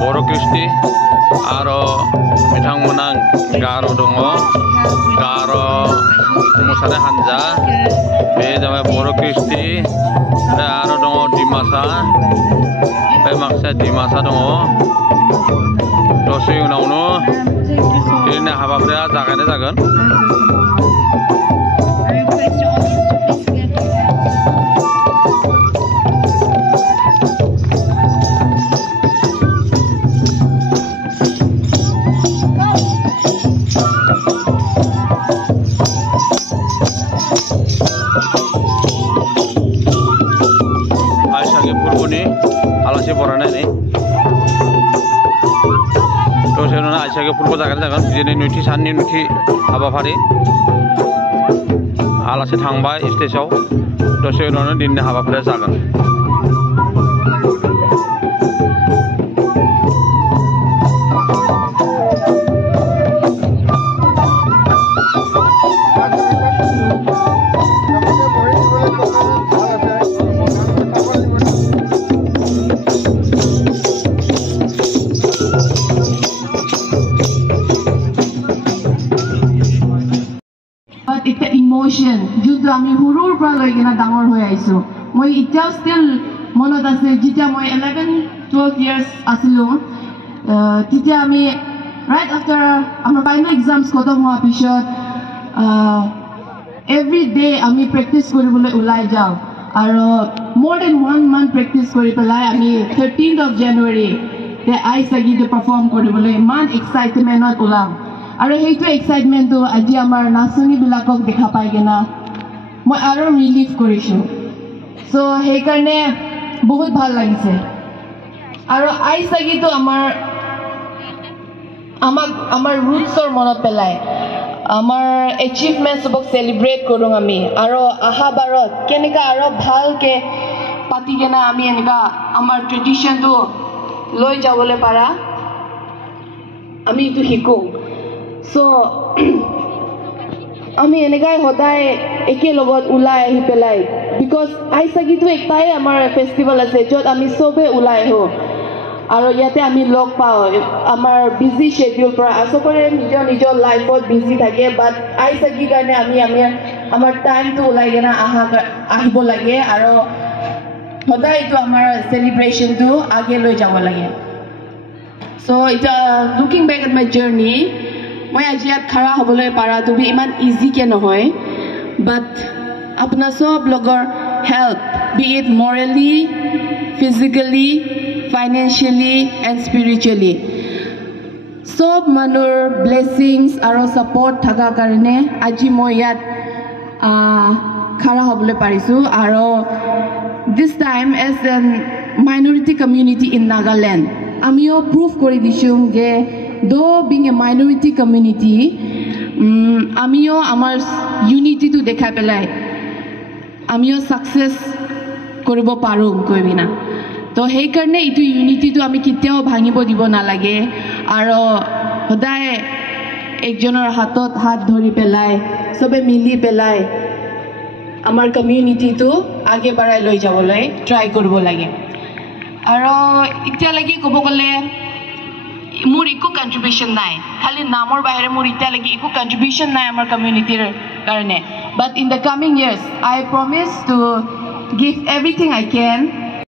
Boro Kristi aro biथांमोना Garo dong, Garo Musada Hanja, beda Boro Kristi, aro dong Dimasa, pemaksa Dimasa dong, dosi uno, ini haba pria jagan. Alasi borana ini, terus yang mana Aisyah ke purwo jagan, jadi nuti sani nuti apa hari, alasi thangbai stasiun, terus yang mana dinner apa hari jagan. Emotion, just আমি হুৰুৰ পৰা লৈ কিনা ডাঙৰ হৈ আহিছো মই এতিয়াও still মনত আছে যেতিয়া মই 11-12 years আছিলো তেতিয়া আমি right after আমাৰ final exams খতম হোৱাৰ পিছত every day আমি প্ৰেক্টিছ কৰিবলৈ ওলাই যাওঁ আৰু more than 1 month প্ৰেক্টিছ কৰি পেলাই আমি 13th of January তে আইছাগিতে পাৰফৰ্ম কৰিবলৈ ইমান এক্সাইটমেন্টত ওলাম আৰু সেইটো এক্সাইটমেন্টটো আজি আমাৰ নাচনী বিলাকক দেখা পাই কিনা মই আৰু ৰিলিভ কৰিছো সো সেই কাৰণে বহুত ভাল লাগিছে আৰু আইছাগিটো আমাৰ ৰুটছৰ মনত পেলাই আমাৰ এচিভমেন্টছক সেলিব্ৰেট কৰোঁ আমি আৰু আহা বাৰত কেনেকা আৰু ভালকে পাতি কিনা আমি এনেকা আমাৰ ট্ৰেডিশনটো লৈ যাবলৈ পাৰা আমি ইটো শিকো So, আমি এনেকাই হদায় একে লগত উলাই আহি পেলাই because আইছাগিটো একটাই আমাৰ ফেষ্টিভেল আছে যত আমি সবে উলাই আহো আৰু ইয়াতে আমি লগ পাওঁ আমাৰ বিজি শেডিউল পৰা আসপৰে নিজৰ লাইফত বিজি থাকে বাট আইছাগি কাৰণে আমি আমাৰ টাইমটো উলাই গনা আহিব লাগে আৰু হদায় এইটো আমাৰ সেলিব্ৰেশনটো আগে লৈ যাব লাগে So, looking back at my journey মই আজি ইয়াত খাৰা হ'বলৈ পাৰা তো ইমান ইজি কে নহয় বাট আপোনাৰ সব লগৰ help be it morally physically financially and spiritually সব মানুহৰ ব্লেছিংছ আৰু সাপোৰ্ট থকা কাৰণে আজি মই ইয়াত খাৰা হ'বলৈ পাৰিছো আৰু this time as an minority community in Nagaland আমিও প্ৰুভ কৰি দিছোঁ যে though being a minority community আমিও আমাৰ unity to দেখা পেলাই আমিও success কৰিব পাৰো কইবিনা তো সেই কাৰণে ইটো unity to আমি কিতিয়াও ভাঙিব দিব নালাগে আৰু সদায় একজনৰ হাতত হাত ধৰি পেলাই সবে মিলি পেলাই আমাৰ কমিউনিটি to আগে বঢ়াই লৈ যাবলৈ ট্ৰাই কৰিব লাগে আৰু এতিয়া লাগি ক'ব গলে মোৰ একো কন্ট্ৰিবিউশন নাই খালি নামৰ বাহিৰে মোৰ ইটা লাগি একো কন্ট্ৰিবিউশন নাই আমাৰ কমিউনিটিৰ কাৰণে but in the coming years I promise to give everything I can